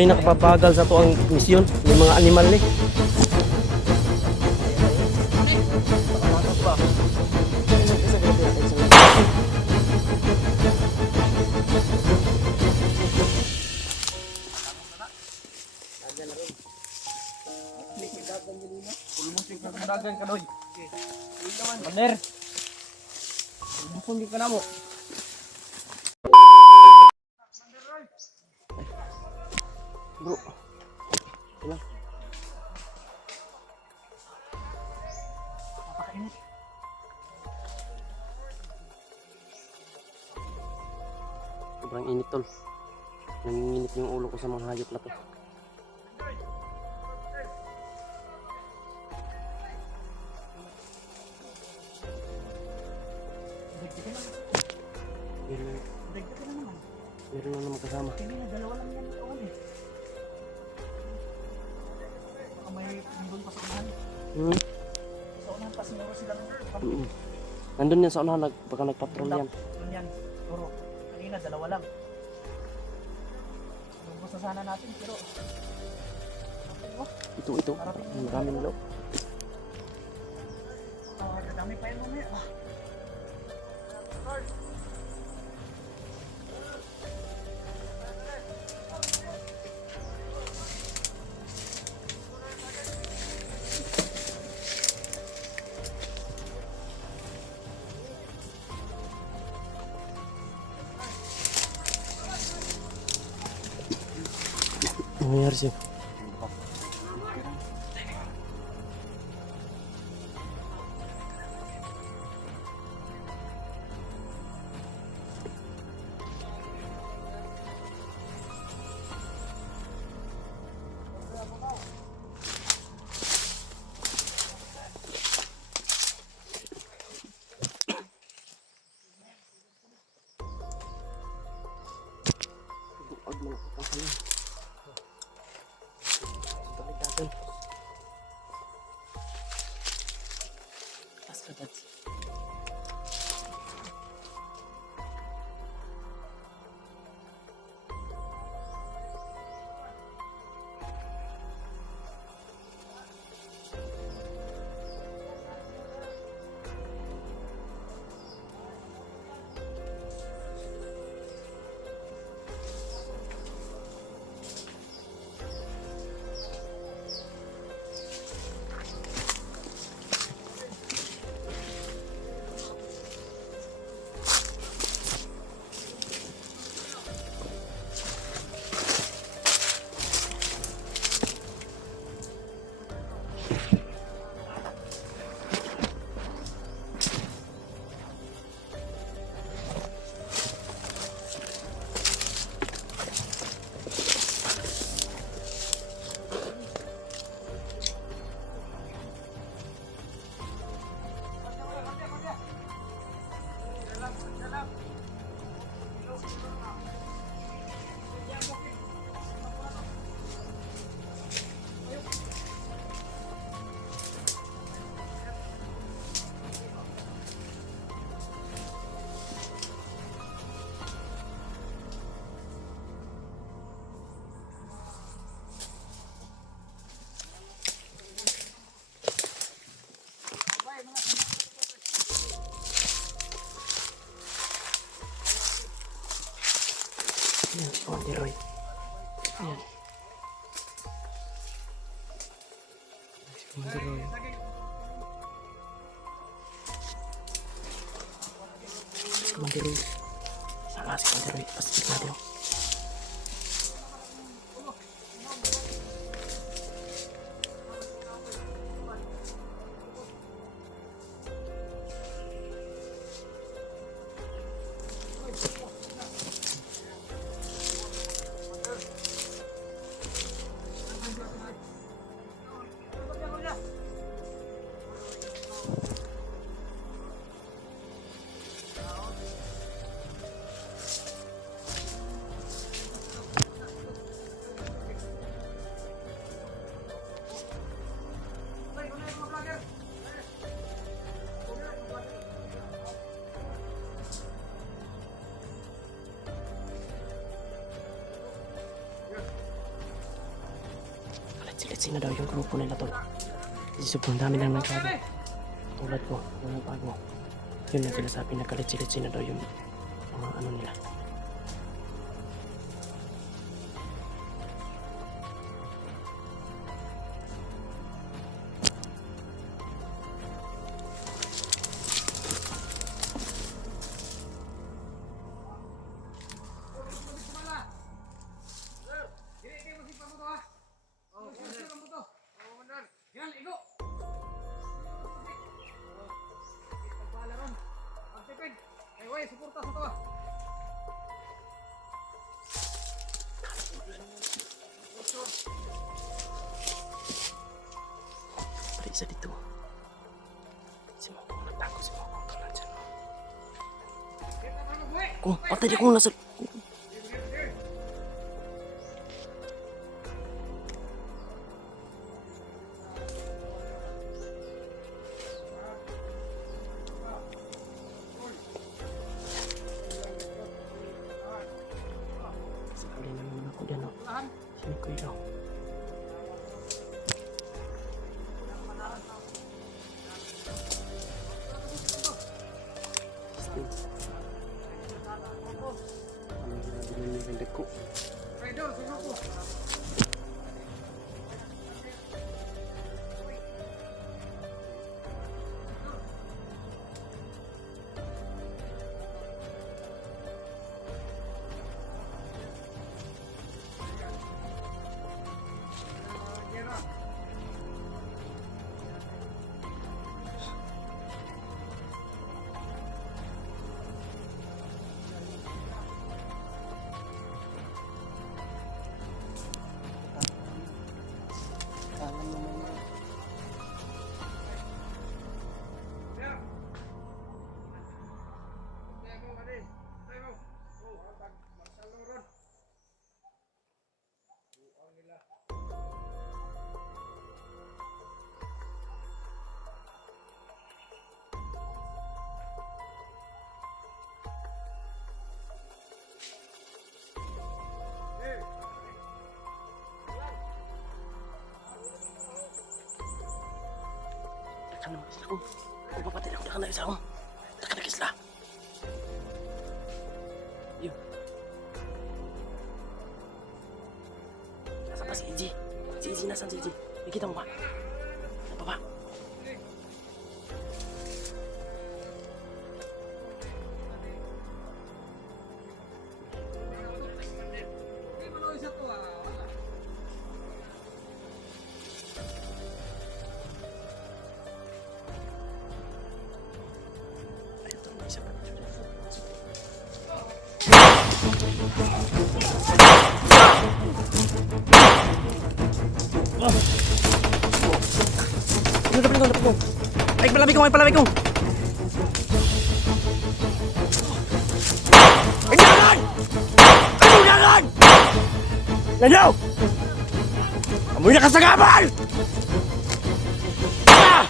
ni nakapabagal sa to ang misyon yung mga animal ni. Dagan ka doy. Maner. Busog ka na mo. Bro. Ilang. Napakainit. Sobrang init tol. Nanginginig yung ulo ko sa mga hayop na to. Dagdag na naman. Meron na naman kasama. Kaya na dalawa lang yan ito eh. Baka may nandun pa sa unahan. Sa unahan pa siguro sila nandun. Nandun yan sa unahan, baka nagpatrol yan. Nandun yan. Pero kanina dalawa lang. Lubos na sana natin pero Ito. Ang dami nila. dadami pa yan mamaya. Ano nangyari siya? Ayan si Commander Roy. Ayan. Si Commander Roy. Si Commander Roy. Sama si Commander Roy. Pasipit natin. Silitsin na daw yung grupo nila tol. Kasi sobrang dami nang nagbago. Tulad ko, yung nagbago. Yun ang sinasabi na kalit-silitsin na daw yung mga ano nila. Ada isa dito. Si Mokong nagtago si Mokong to nandyan. Oh, patay di kong nasa... Sakali naman ako dyan, oh. Sino ko ilaw? Takan naman sila kung papatay ako, takan na isa ako. Takan na kisla. Yun. Nasa pa si EJ? Si EJ, nasan si EJ? Nakikita mo ba? Ano ba? Dapat ko. Ay, palabig ko. Ay, dalan! Lanyaw! Amoy na kasagaman! Ah!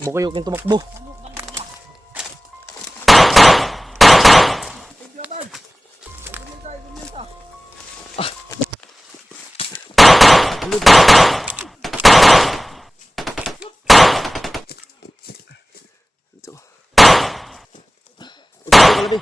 Takbo kayo kung tumakbo. Ito. Ito.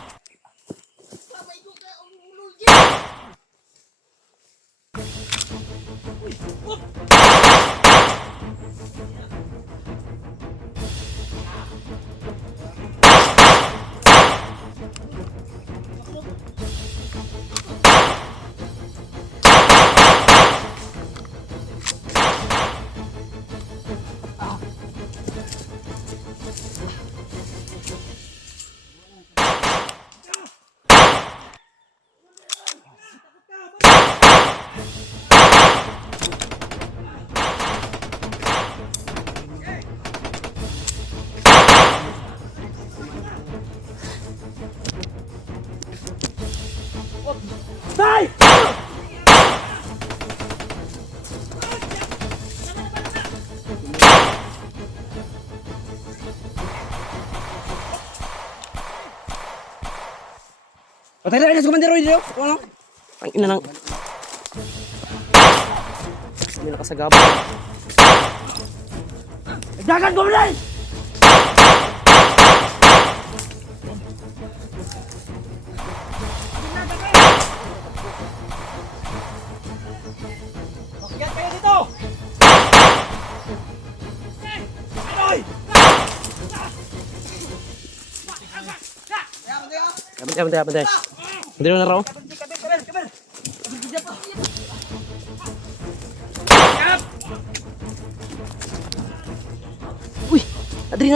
Patay na sa komandero dito. Ano? Ang ina nang. Hindi nakasagabal. Dagan ko mulay! Makiyan kayo dito! Ay! Abantay. Hindi na raw. Kabir! Uy! Adri!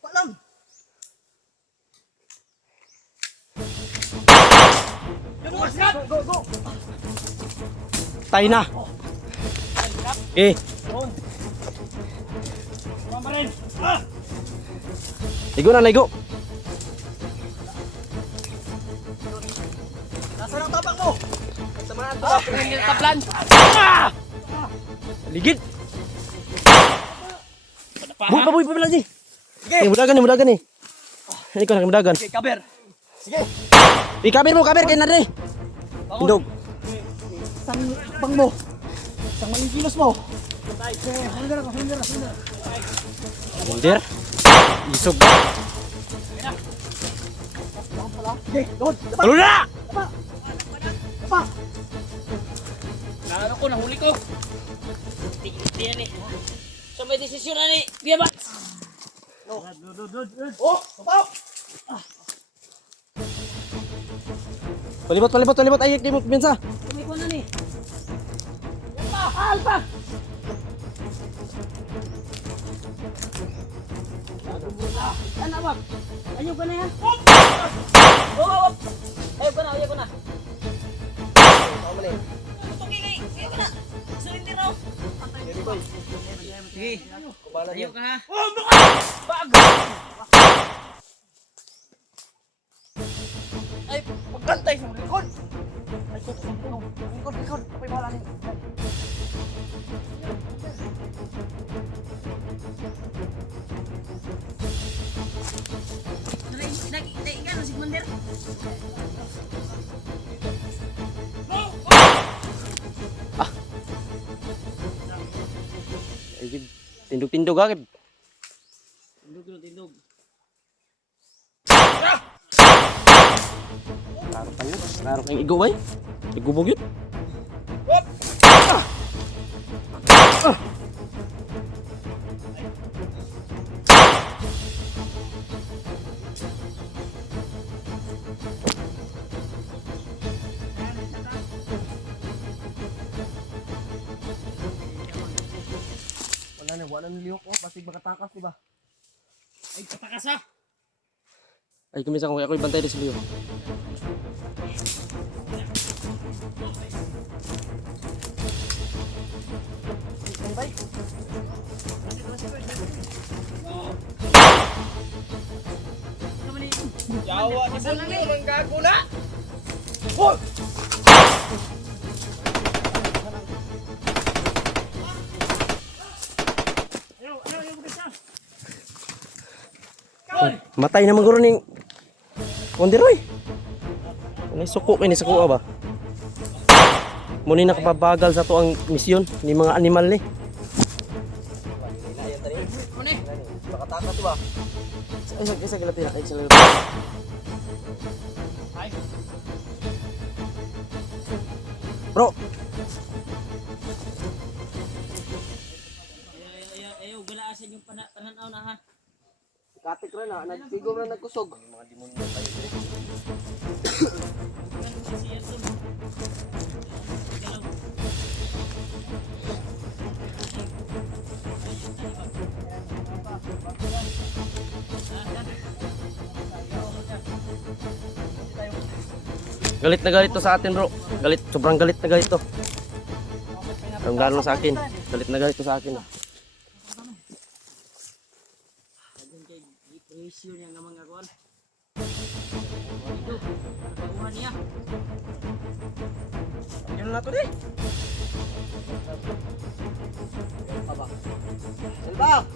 Palam! Go! Tayo na. Okay. Tama rin! Ah! Ligo na, ligo. Nasaan ang tabak mo? Samahan ko lang yung tablan! Ligid. Boy, pa lagi. Sige! Mudagan ni. Ini ko na mudagan. Sige, kabir! Sige! Kabir kay na dre. Indog. Isang bang mo! Isang maling kilos mo! Hanggar! Commander. Isog ba? Sige, doon! Talo na! Pa! Lalo ko, nahuli ko. Tingin ni. So may desisyon na ni. Dia ba? Oh! Papaw! Palibot ayik di mo pinsa. Tumay ko na ni. Alpa! Ano ba? Ayaw ka na yan. Oh! Ayaw ko na. Ayaw ka na. Surrender raw. Sige. Ayaw ka ha. Ay, pagkantay sa likod! Ay, likod! Apoy bahala niyo. Naigan si Commander. Ay tindog agad. Tindog. Klaro kang igo bay. Igubog yun. Wala na lihok ko, basig makatakas, diba? Ay, patakas ha. Ay kumisa ko ako'y bantay din sa liyo. Jawa ni Bulyo, manggago na! Hoy! Matay na maguro ning Konderoy. Ano suko kini sa kuha ba? Muni nakapabagal sa to ang misyon ni mga animal ni. Makatakas, diba? Isa gilapin na, isa Bro, Ayaw, galaasan yung pananaw na ha. Katik rin na, nagsigom na nagkusog. Mga demonyo tayo dito. galit na galit to sa atin bro. Sobrang galit na galit to. Ang gano'n sa akin. Galit na galit to sa akin. Ipresyo niya nga mga kuan. Ito, baguhan niya. Yan na to di. Aba. Silva!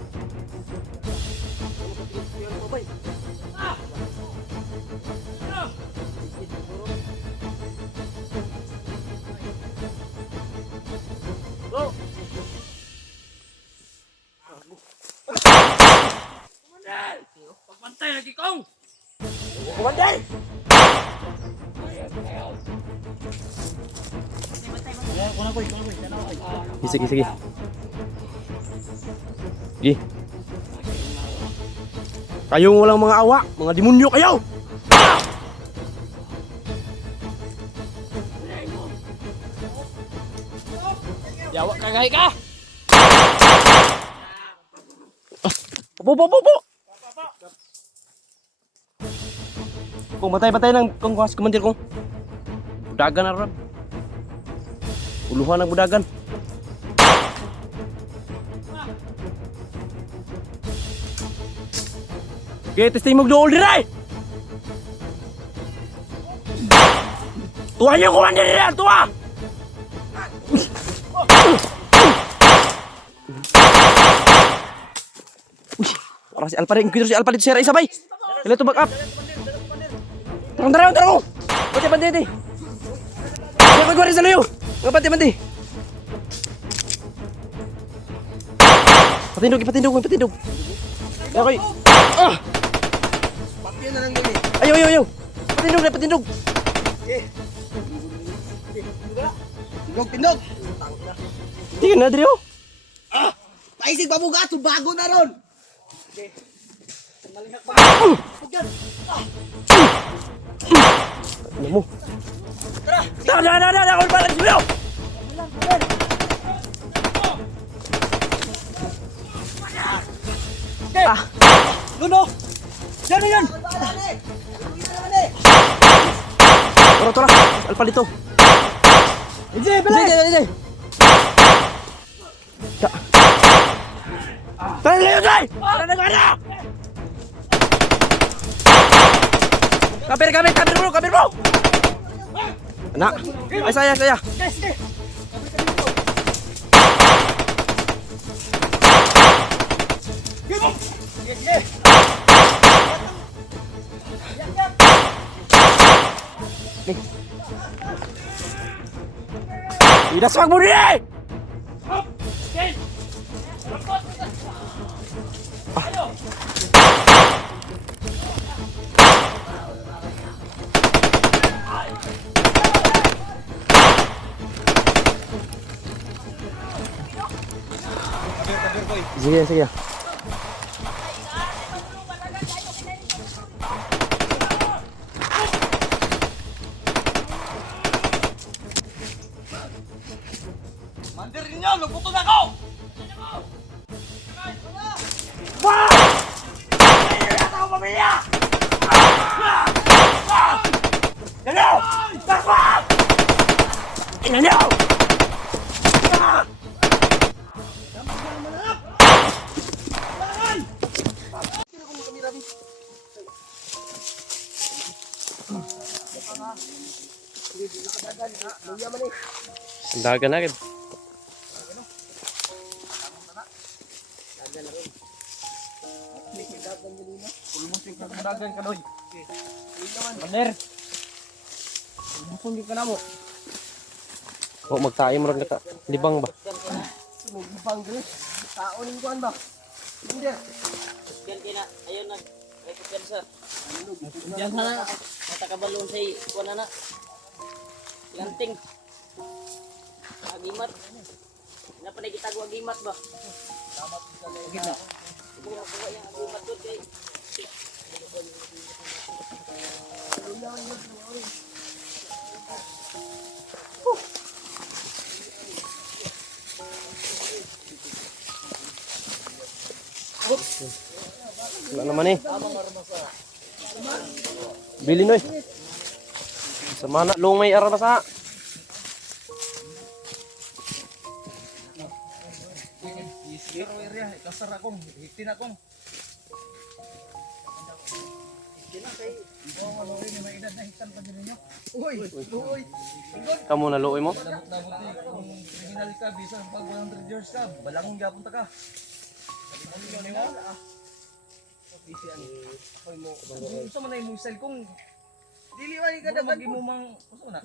Go. Pagpantay lagi kong. Kumanday. Kuna ko. Sige, sige. Sige. Kayong walang mga awa, mga demonyo kayo! Yawa kagay ka. Opo! Kung batay ng kung kuwas komandir kong. Budagan na ron. Uluhan ng budagan. Okay, testing magdool diray! Tuwa niyo komandir diray! Tuwa! Uy, para si Alpa rin. Si Alpa dito si Ray sabay. Kailan to back up. Tarong. Bati bandi. Kaya magwari sa layo. Mga bandi. Patindog. Okay. Ah! Pati na lang yun eh. Ayaw. Patindog. Tindog! Hindi ka na, Drio. Paisig babugato, bago na ron! Ano mo? Tara! Ako pala si Drio! Luno! Yan na yan! Tara. Alpa dito. Hindi, bilay! Tara, layo, Jay! Tara na! Kapir bro! Anak! Ay, saya! Idas wag mo rin eh! Sige. Mandir ninyo, luputo na ko! Ina niyo! Dagan na agad. Dagan ka doy. Mandir. Bukong ka na mo. O magtayo mo rin ka. Libang ba? Sumugipang gris. Tao ning kuan ba? Hindi. Yan kina ayon nag recompensa. Diyan na natakabalon sa kuan na. Lanting. Agimat. Napanay kita gua agimat ba? Gina. Bukan ako yang agimat doon kay. Wala naman eh. Bilin oy. Sa mana lungay ara basa. Isiro area, kasar akong, hitin akong. ano rin, may edad na hitan pa din ninyo. Uy! Uy! Kamu naluoy mo? Nabuti, kung criminal ka, bisa pag 100 years ka, balangong gapon ta ka. Gusto mo na yung style kung dili man ka dapat mo mang gusto na.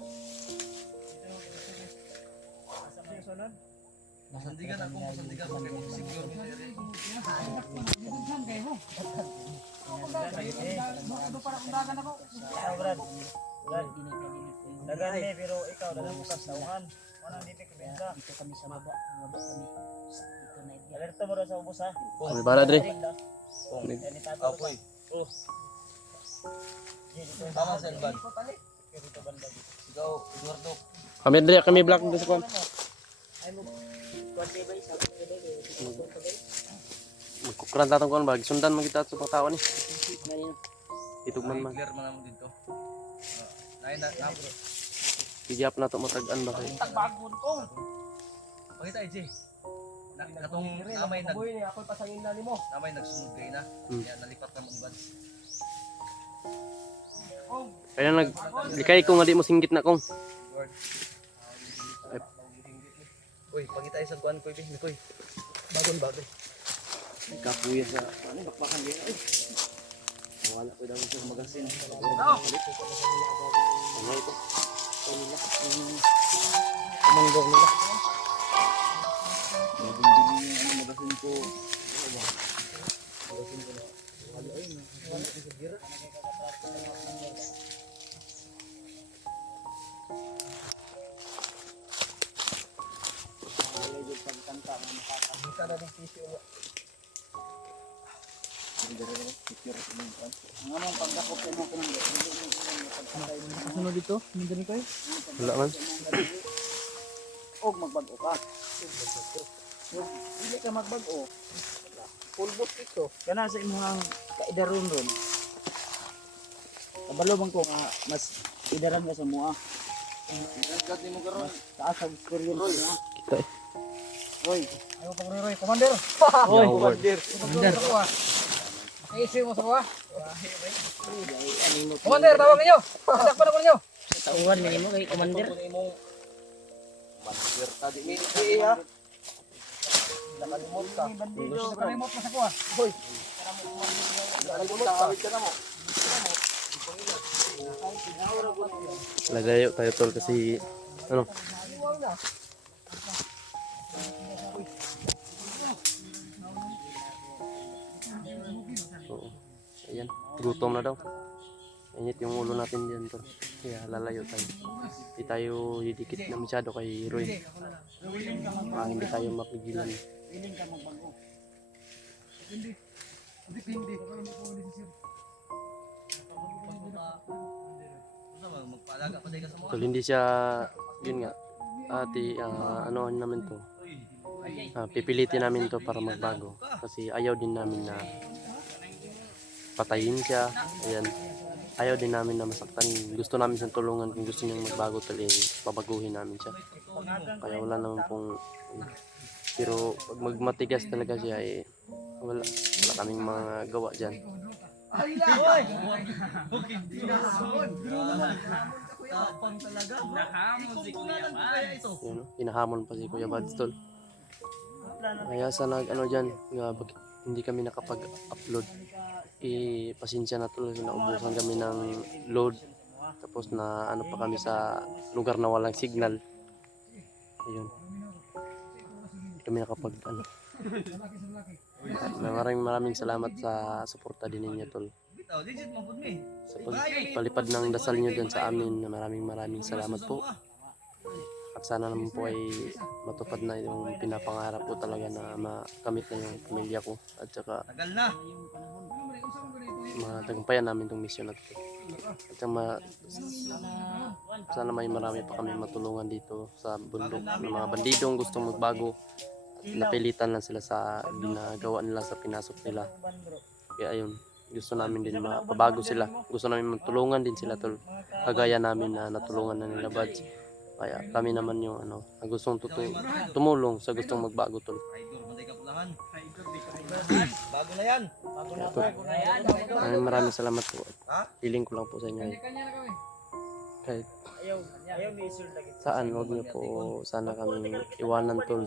Masandigan ako, masandigan ako kay mag-secure mo diri. Dagan ni pero ikaw dagan mo kas tauhan. Manang dili ko bensa. Dito kami sa baba, kami. Dito na. Alerto mo ra sa ubos ha. May bala dre. Apoy. Tama sa Elban. Ikaw, Eduardo. Kami dre, kami black dito sa kwan. Ay mo kwante ba sa Magkukran tatong kwan ba? Sundan man kita sa mga tao ni. Ganyan. Itugman man. Clear man mo dito. Nay na. Higap na to matagan ba kay. Tagbagon ko. Pakita EJ. Katong namay nag Boy ni ako pasangin na nimo. namay nagsunod kay na. Kaya nalipat ka mo advance. Kaya nag likay ko nga di mo singgit na kong. Lord. Uy, pakita isang kuan ko ibi, koy. Bagon. Kapuya sa Ano bakbakan din? Ay. Wala ko daw sa magasin. ano ito. Kumanggong nila. Magasin ko. Kasunod dito, mindani ko Wala man. og magbago ka. Dili ka magbago. Full boot ito. Kana sa imong kaidaron ron. Kabalo man ko nga mas idaran ka sa mua. Gat mo karon. Taas ang experience mo. Kita eh. Hoy, ayo pang Roy, commander. Hoy, commander. Commander. Ayusin mo sa kuha. Commander, tawag ninyo. Sakpan ako ninyo. Tawag ninyo kay commander. Master ta di ni ha. Nakalimot ka. Bandido, kalimot na sa kuha. Hoy. Nakalimot ka, hawid ka na mo. Lagayo tayo tol kasi ano. Oo. Ayan, gutom na daw. Init yung ulo natin diyan tol. Kaya lalayo tayo. Hindi tayo didikit na masyado kay Roy. Hindi tayo mapigilan. Piling ka magbago. Magpaalaga pa dai ka sa mo. Tol, hindi siya, yun nga, anoan namin to. Pipilitin namin to para magbago. Kasi ayaw din namin na patayin siya. Ayan. Ayaw din namin na masaktan. Gusto namin siyang tulungan. Kung gusto niyang magbago tol, babaguhin namin siya. Kaya wala naman pong pero pag magmatigas talaga siya wala kaming mga gawa dyan. Ay la. Hoy. Tapang talaga. Nakahamon si Kuya Bads. Yun, no? Hinahamon pa si Kuya Bads tol. Kaya sa ano dyan, nga, bakit hindi kami nakapag-upload. Pasensya na tol, naubusan kami ng load. Tapos na ano pa kami sa lugar na walang signal. Ayun. Kami nakapag ano. Maraming salamat sa suporta din ninyo tol. Bitaw, legit mo pud mi. Sa pagpalipad ng dasal nyo dyan sa amin. Maraming salamat po. At sana naman po ay matupad na yung pinapangarap ko talaga na makamit na yung pamilya ko. At saka Tagal na. matagumpayan namin itong mission na ito. At saka sana may marami pa kami matulungan dito sa bundok ng mga bandidong gustong magbago. At napilitan lang sila sa ginagawa nila sa pinasok nila. Kaya ayun, gusto namin din mapabago sila. Gusto namin matulungan din sila tol. Kagaya namin na natulungan na nila Bads. Kaya kami naman yung na gustong tumulong sa gustong magbago tol. Idol, manday ka pula. Bago na yan. Maraming salamat po. Hiling ko lang po sa inyo. Kahit Ayaw ni Isur lagi. saan, huwag niyo po sana kami iwanan tol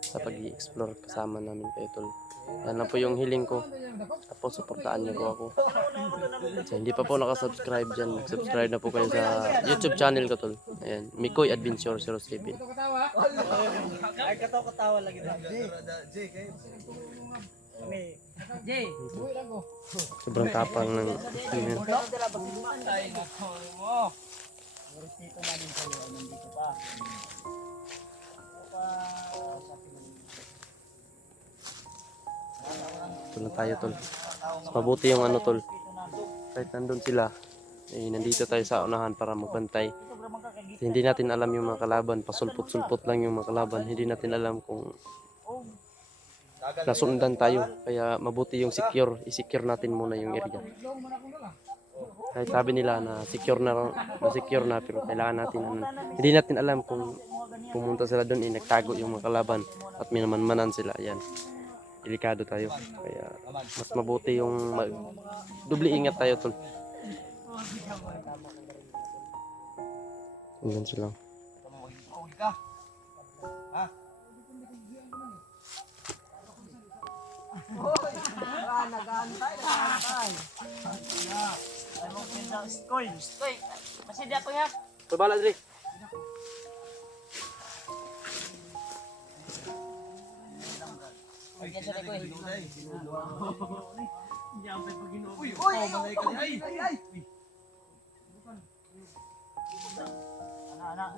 sa pag-i-explore kasama namin kayo tol. Yan lang po yung hiling ko. Tapos suportaan niyo po ako. So, hindi pa po nakasubscribe dyan, subscribe na po kayo sa YouTube channel ko tol. Ayan, Mikoy Adventure 07. Ay katawa lagi na. Kami. Jay. Sobrang tapang ng ayan. Ay nako mo. Respeto namin kayo ay nandito pa. Ito lang tayo tol. Mas mabuti yung ano tol. Kahit nandun sila, eh, nandito tayo sa unahan para magbantay. Kasi hindi natin alam yung mga kalaban. Pasulpot-sulpot lang yung mga kalaban. Hindi natin alam kung nasundan tayo. Kaya mabuti yung secure. I-secure natin muna yung area. Kahit sabi nila na secure na pero kailangan natin hindi natin alam kung pumunta sila doon nagtago yung mga kalaban at minamanmanan sila. Ayan. Delikado tayo. Kaya mas mabuti yung dubli ingat tayo tol. Hanggang sila. Ano pinsa skoy? Skoy. Masih dia ko ya. Pabala dali. Ay, sa ko. Hindi ang pagino. Uy, Malay ka ni ay. Anak.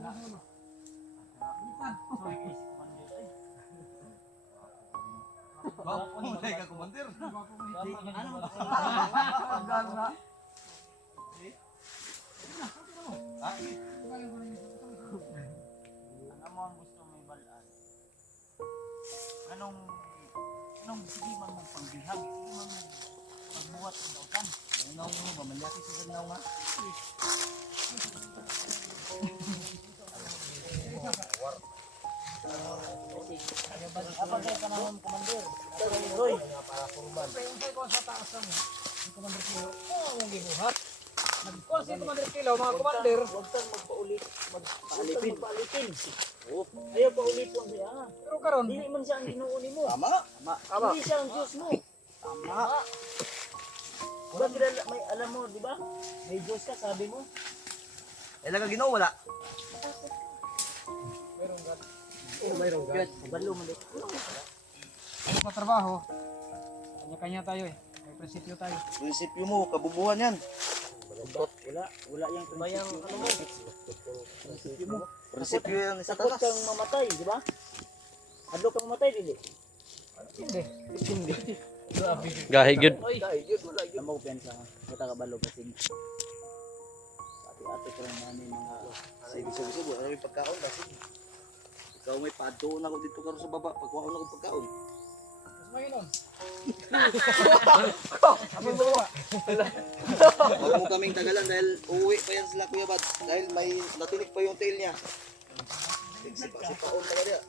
Malay ka kumandir. Ano mo ang gusto may balaan? Anong sige man mong pangbihag? Sige man mong pagbuhat ng dautan? Naw mo mamanyaki sa naw nga. Apa kayo panahon, Commander? Roy. Kung si Commander Kilo, mga Commander, Huwag kang magpaulit. Magpalitin. Ayaw paulit lang siya. pero karon, Hindi man siya ang ginuuni mo. Tama. Hindi siya ang Diyos mo. Tama. Diba kilala, may alam mo, di ba? May Diyos ka, sabi mo. Eh laga Ginoo wala. mayroong God. Balo mo din. Ano sa trabaho? Kanya-kanya tayo eh. May prinsipyo tayo. Prinsipyo mo kabubuhan yan. Wala yung bayang ano mo. Prinsipyo yan sa Takot talas. kang mamatay, di ba? Hadlo kang mamatay, dili. Hindi. Gahi good. Ano mo pensa? Bata ka balo kasi. Ate ko rin namin mga Sige, wala may pagkaon kasi. Ikaw may padto na ako dito karon sa baba. Pagkuha na ako pagkaon. Mas mainom. Huwag mo kaming tagalan dahil uuwi pa yan sila Kuya Bad. Dahil may natinik pa yung tail niya. Sipa-sipaon talaga niya.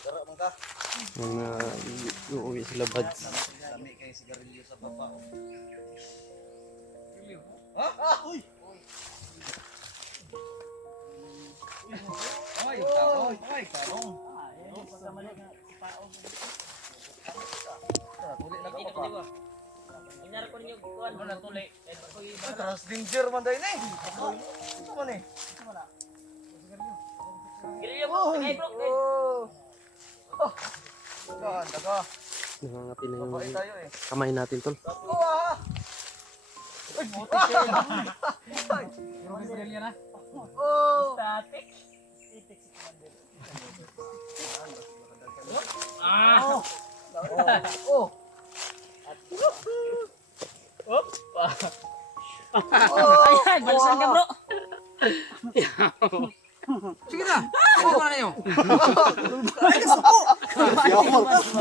Tara man ka. Uuwi sila bad. Dami kayo sigarilyo sa baba. Ha? Uy! Ay, karong. Ay, karong. pagkamali na paong. Tuli na ka pa. Inyara ko ninyo kuan mo na tuli. Trans danger man dahil eh. Ito man eh. Girilyo mo, kay bro. Daga. Nangangapin na Babae yung tayo eh. kamay natin tol. Pero may sarili na. Static. Ayan, balisan ka bro. Sige na! Ako na niyo!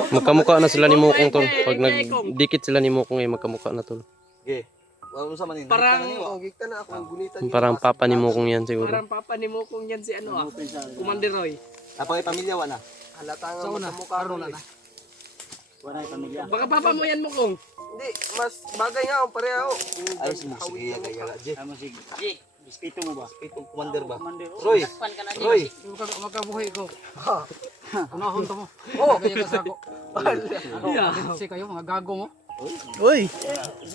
Magkamukha na sila ni Mukong tol. Pag nagdikit sila ni Mukong eh magkamukha na tol. Okay. Wala mo sa manin. Parang, gigta na ako. Gulitan Parang papa ni Mukong yan siguro. parang papa ni mo kung yan si ano ah. Commander Roy. Napakay pamilya wala. Halata nga Sa una, mukha karon na. Wala yung pamilya. Baka papa mo yan mo kung. Hindi, mas bagay nga ako pareho. Ayos mo sige kaya Jay. Amo si G. Dispito mo ba? Itong commander ba? Commander. Roy. Takpan ka na G. Roy. Magkabuhay ko. Unahon to mo. Oh! Kaya ka sa ako. Kasi kayo, mga gago mo. Uy!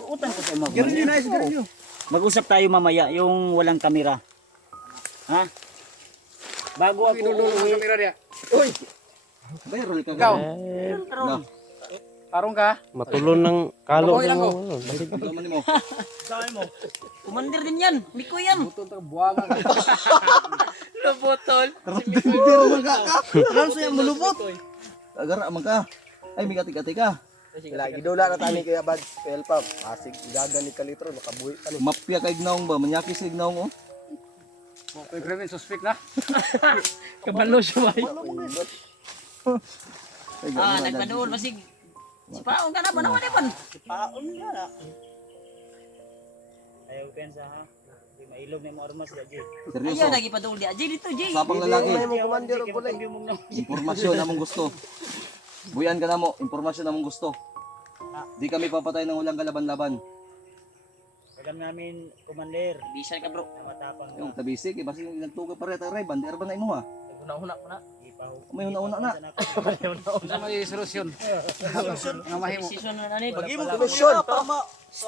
Utang ko sa mga. Mag-usap tayo mamaya yung walang kamera. Ha? Bago ako Inudulo mo uuwi. kamera niya. Uy! Bayro ka. Ikaw, Karon. parong ka. Matulon ng kalo. Mabuhay lang ko. Naman mo. Saan mo? Commander din yan. Miko yan. Butol ta buwanga ka. Lobotol. Alam sa'yo mulupot! Agara man ka. Ay may kati ka. Lagi dula na tani kaya bad. Pel pa. Asig gaga ni kalitro. Nakabuhi ka ni. Mapya kay gnaong ba? Manyaki sa gnaong oh. Okay, grabe, suspect na. Kabalo siya ba? Ay Nagpadoon masig. Si Paon ka na ba naman iban? Si Paon ka na. Ayaw pensa ha. Di mailog na mo armas da G. Seryoso. Ayan nagipadoon di G dito G. Sapang lalaki. May mo commander og bulay. Impormasyon namong gusto. Buyan ka na mo, impormasyon namong gusto. Di kami papatay ng walang kalaban-laban. Alam namin Commander. Bisan ka bro. Matapang Yung tabisi kay basi nagtuga pare taray bandir ba na imo ha? Una-una ko na. May una-una na. Sa may solusyon. Nga mahimo. Decision na nani. Pag imo komisyon.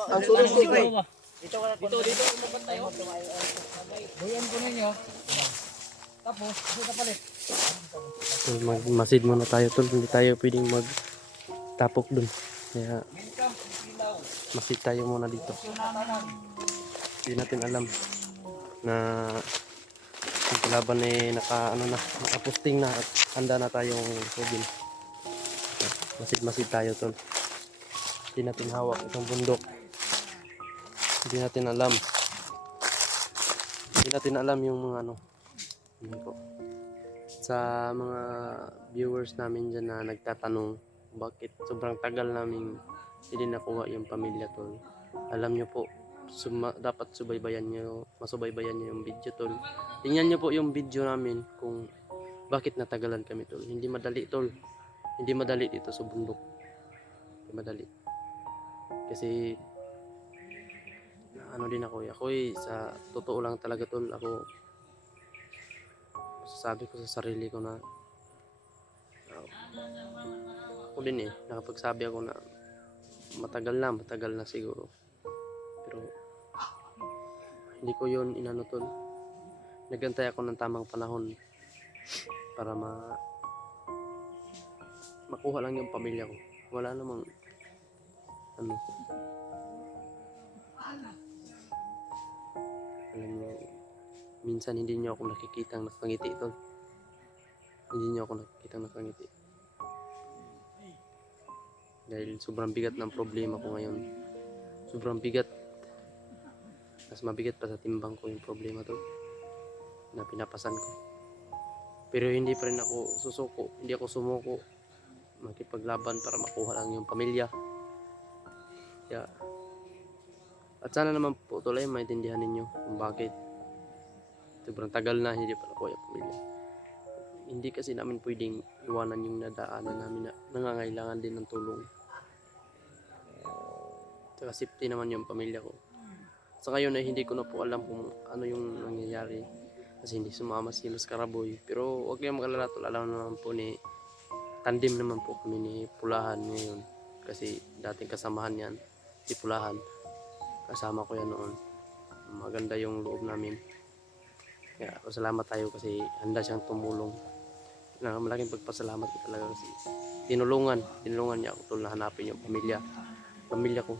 Ang solusyon. Dito umupat tayo. Buyan ko ninyo. Tapos, isa palit. Magmasid muna tayo tol. Hindi tayo pwedeng magtapok dun. Kaya masid tayo muna dito. Hindi natin alam na ang kalaban ay nakaposting na at handa na tayong subin. Masid tayo tol. Hindi natin hawak itong bundok. Hindi natin alam. Hindi natin alam yung mga hindi ko. Sa mga viewers namin dyan na nagtatanong bakit sobrang tagal namin hindi nakuha yung pamilya tol. Alam nyo po, dapat masubaybayan nyo yung video tol. Tingnan nyo po yung video namin kung bakit natagalan kami tol. Hindi madali tol. Hindi madali dito sa bundok. Hindi madali. Kasi din ako. Sa totoo lang talaga tol. Sabi ko sa sarili ko na ako din nakapagsabi ako na matagal na siguro. Pero hindi ko yun inano tol. Nagantay ako ng tamang panahon para makuha lang yung pamilya ko. Wala namang alam niyo, minsan hindi niyo ako nakikitang nakangiti tol. Hindi niyo ako nakikitang nakangiti. Dahil sobrang bigat ng problema ko ngayon. Sobrang bigat. Mas mabigat pa sa timbang ko yung problema to na pinapasan ko. Pero hindi pa rin ako susuko. Hindi ako sumuko. Makipaglaban para makuha lang yung pamilya. Kaya, at sana naman po tuloy maintindihan ninyo kung bakit sobrang tagal na hindi pa nakuha yung pamilya. Hindi kasi namin pwedeng iwanan yung nadaanan namin na nangangailangan din ng tulong. Saka safety naman yung pamilya ko. Sa ngayon ay hindi ko na po alam kung ano yung nangyayari kasi hindi sumama si Los Caraboy. Pero huwag kayong mag-alala tol. Alam naman po tandem naman po kami ni Pulahan ngayon. Kasi dating kasamahan yan, si Pulahan. Kasama ko yan noon. Maganda yung loob namin. Kaya salamat tayo kasi handa siyang tumulong. Malaking pagpasalamat ko talaga kasi tinulungan niya ako tol na hanapin yung pamilya ko.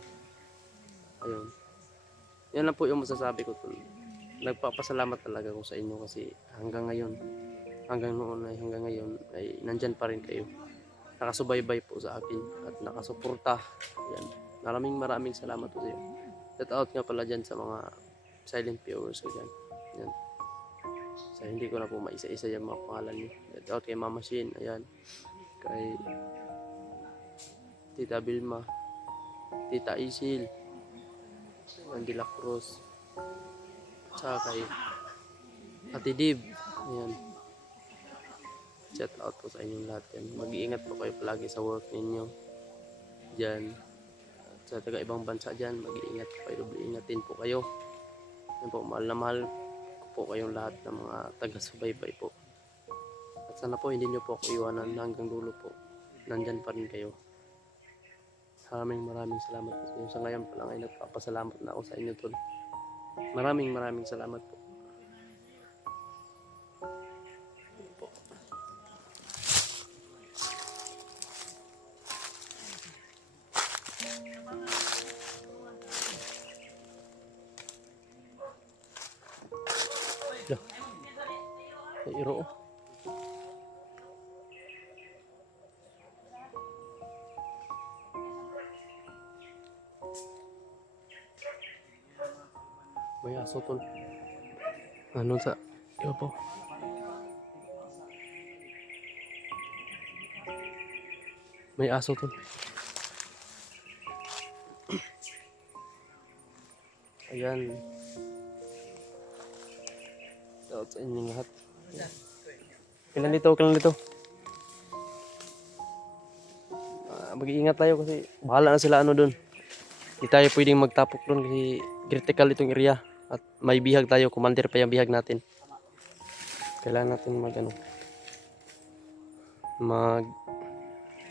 Ayun. Yan lang po yung masasabi ko tol. Nagpapasalamat talaga ako sa inyo kasi hanggang ngayon ay nandyan pa rin kayo. Nakasubaybay po sa akin at nakasuporta. Yan. Maraming salamat po sa iyo. Shout out nga pala dyan sa mga silent viewers ko dyan. Yan. So, hindi ko na po maisa-isa yung mga pangalan niyo. Shout out kay Mama Shin. Ayan. Kay Tita Vilma. Tita Isil. Andy La Cruz. Tsaka kay Ate Dib. Ayan. Shout out po sa inyong lahat yan. Mag-iingat po kayo palagi sa work ninyo dyan. At sa taga ibang bansa dyan, mag-iingat po kayo. Doble ingatin po kayo. Yan po, mahal na mahal ko po kayong lahat ng mga taga-subaybay po. At sana po hindi nyo po ako iwanan hanggang dulo po. Nandyan pa rin kayo. Maraming salamat po sa inyo. Sa ngayon pa lang ay nagpapasalamat na ako sa inyo tol. Maraming salamat po. Ay, iro. May aso tol. Ano sa iyo po? May aso tol. Ayan. Shout sa inyong lahat. Kailan dito? Mag-iingat tayo kasi bahala na sila ano dun. Hindi tayo pwedeng magtapok dun kasi critical itong area. At may bihag tayo, commander pa yung bihag natin. Kailangan natin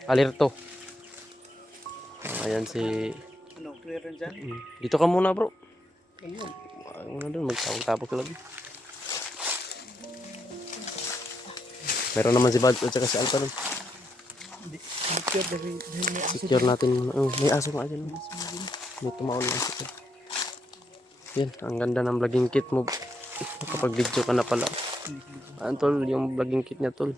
alerto. Ayan si... Ano, clear rin dyan? Dito ka muna bro. Ayun. Ano dun, magtapok lagi. Meron naman si Bad at saka si Alpha dun. Secure dahil may aso. Secure natin muna. Oh, may aso nga dyan. May tumaon lang siya. Yan, ang ganda ng vlogging kit mo. Kapag video ka na pala. Tol, yung vlogging kit niya tol.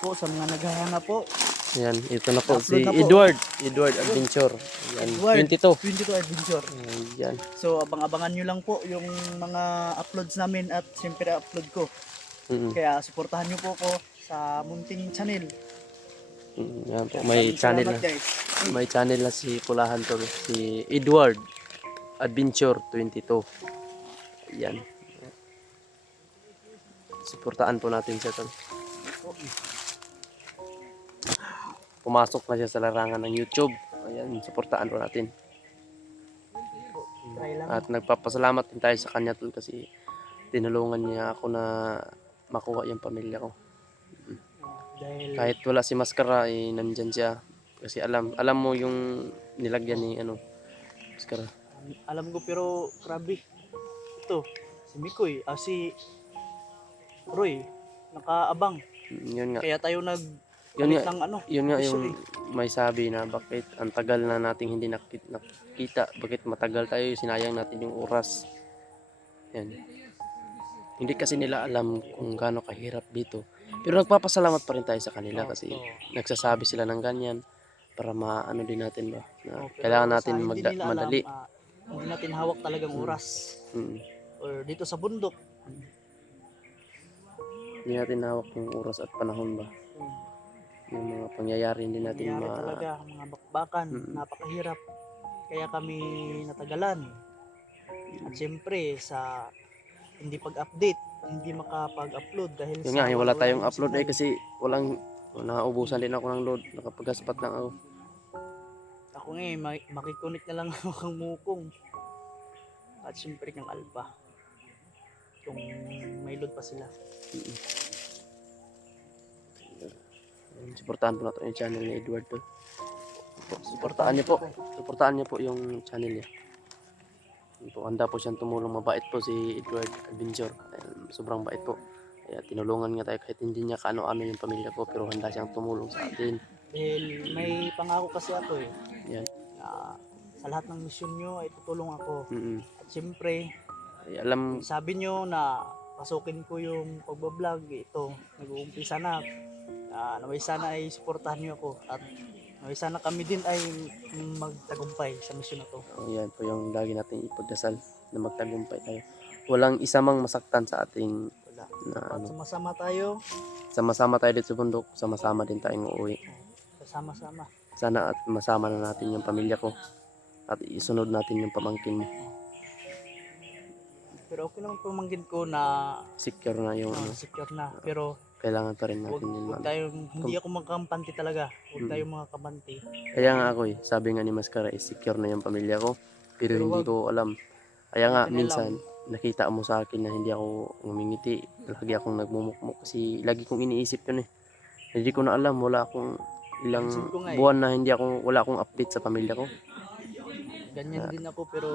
Po, sa mga naghahanap po. Yan, ito na po. Si Upload na po. Edward Adventure. Yan, Edward. 22. 22 Adventure. Yan. So, abang-abangan nyo lang po yung mga uploads namin at siyempre upload ko. Mm. Kaya supportahan nyo po ko sa Munting Channel. Yan po, may channel na. Salamat, guys. May channel na si Pulahan tol. Si Edward Adventure 22. Yan. Suportaan po natin siya tol. Pumasok na siya sa larangan ng YouTube. Ayan, suportaan po natin. Try lang. At nagpapasalamat din tayo sa kanya tol kasi tinulungan niya ako na makuha yung pamilya ko. Dahil Kahit wala si Maskara, nandyan siya. Kasi alam mo yung nilagyan ni Maskara. alam ko pero grabe. Ito, si Mikoy, si Roy, nakaabang. Yun nga. Kaya tayo Yun nga, ng ano. yun nga issue yung may sabi na bakit ang tagal na nating hindi nakita, bakit matagal tayo, sinayang natin yung oras. Yan. Hindi kasi nila alam kung gaano kahirap dito. Pero nagpapasalamat pa rin tayo sa kanila kasi nagsasabi sila ng ganyan para maano din natin ba na kailangan natin madali. Hindi natin hawak talagang oras. Or dito sa bundok. Hindi natin hawak yung oras at panahon ba. Yung mga pangyayari hindi natin Nangyari talaga, mga bakbakan, napakahirap. Kaya kami natagalan. At siyempre sa hindi pag-update, hindi makapag-upload dahil Yun nga, wala tayong upload signal. kasi naubusan din ako ng load, nakapag-aspat lang ako. Ako nga makikonnect na lang ako kang Mukong. At siyempre kang Alpha. Kung may load pa sila. Suportahan po natin yung channel ni Edward to. Suportahan niyo po yung channel niya. Handa po siyang tumulong, mabait po si Edward Adventure. Sobrang bait po. Kaya tinulungan nga tayo kahit hindi niya kaano-ano yung pamilya ko pero handa siyang tumulong sa atin. Dahil may pangako kasi ako Yan. Sa lahat ng mission nyo ay tutulong ako. At siyempre, Alam, sabi nyo na pasukin ko yung pagbablog. Ito, nag-uumpisa na. Naway sana ay suportahan nyo ako. At naway sana kami din ay magtagumpay sa mission na to. yan po yung lagi natin ipagdasal na magtagumpay tayo. Walang isa mang masaktan sa ating Wala. na At sama-sama tayo. sama-sama tayo dito sa bundok, sama-sama din tayong uuwi. Sama-sama. Sana at masama na natin yung pamilya ko at isunod natin yung pamangkin mo. Pero okay naman pamangkin ko na Secure na yung secure na. Pero kailangan pa rin Huwag, natin yun. huwag tayong, hindi ako magkampante talaga. Huwag tayong mga kampante. Kaya nga ako sabi nga ni Mascara, secure na yung pamilya ko. Pero hindi ko alam. Kaya nga Hindi ko minsan, nakita mo sa akin na hindi ako ngumingiti. Lagi akong nagmumukmuk kasi lagi kong iniisip yun eh. Hindi ko na alam, wala akong ilang Isip ko nga eh. buwan na wala akong update sa pamilya ko. Ganyan din ako pero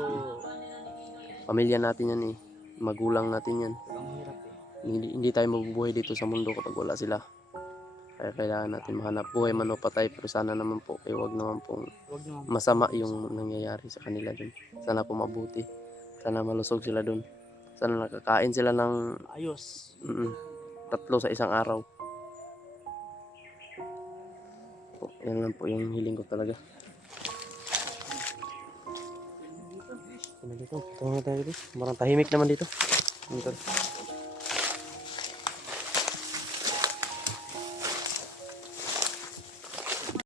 Pamilya natin yan eh. Magulang natin yan. ang hirap eh. Hindi tayo mabubuhay dito sa mundo kapag wala sila. Kaya kailangan natin mahanap buhay man o patay, pero sana naman po, wag naman pong Huwag naman. masama yung nangyayari sa kanila dun. Sana po mabuti. Sana malusog sila dun. Sana nakakain sila ng Ayos. 3 sa isang araw. Po, yan lang po yung hiling ko talaga. Ano dito? Ito nga tayo dito. Marang tahimik naman dito. Dito.